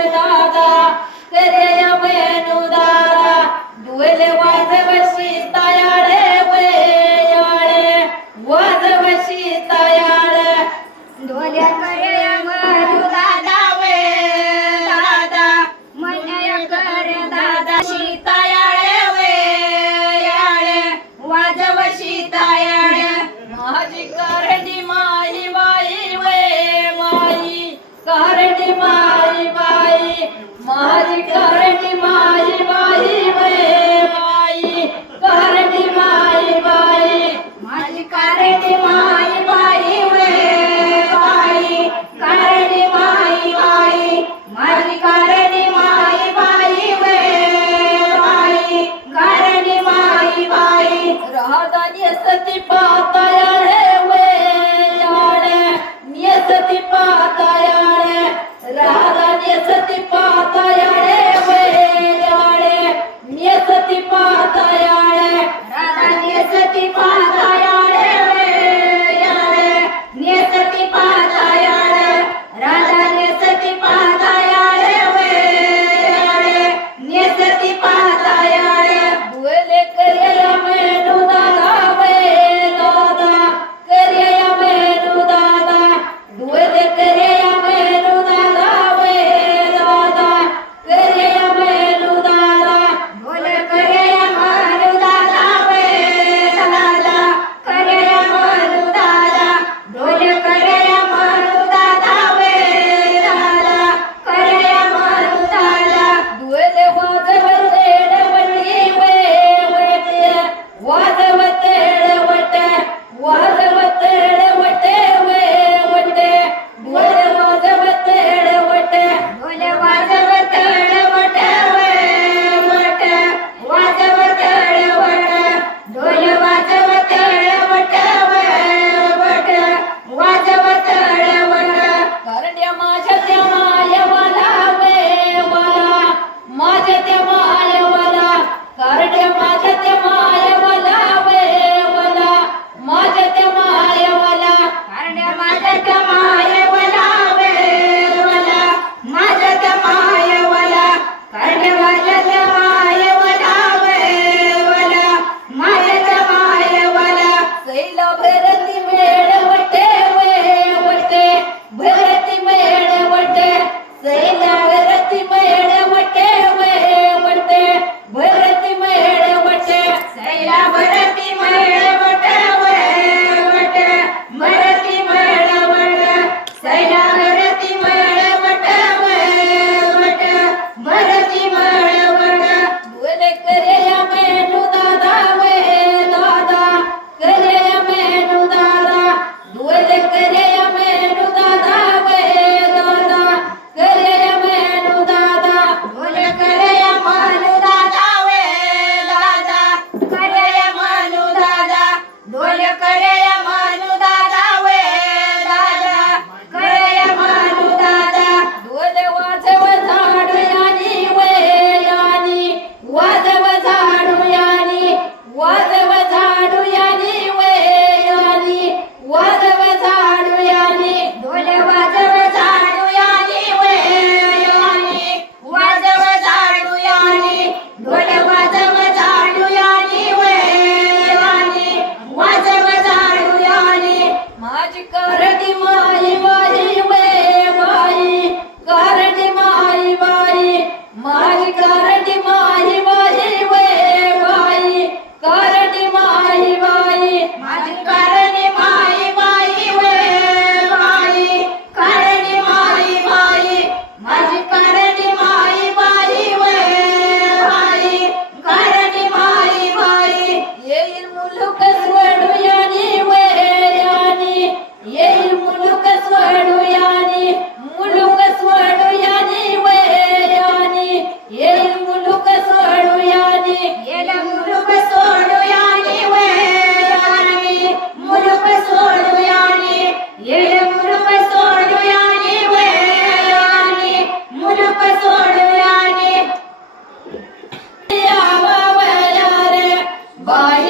Te മാറി മാറി മാറി i Bye.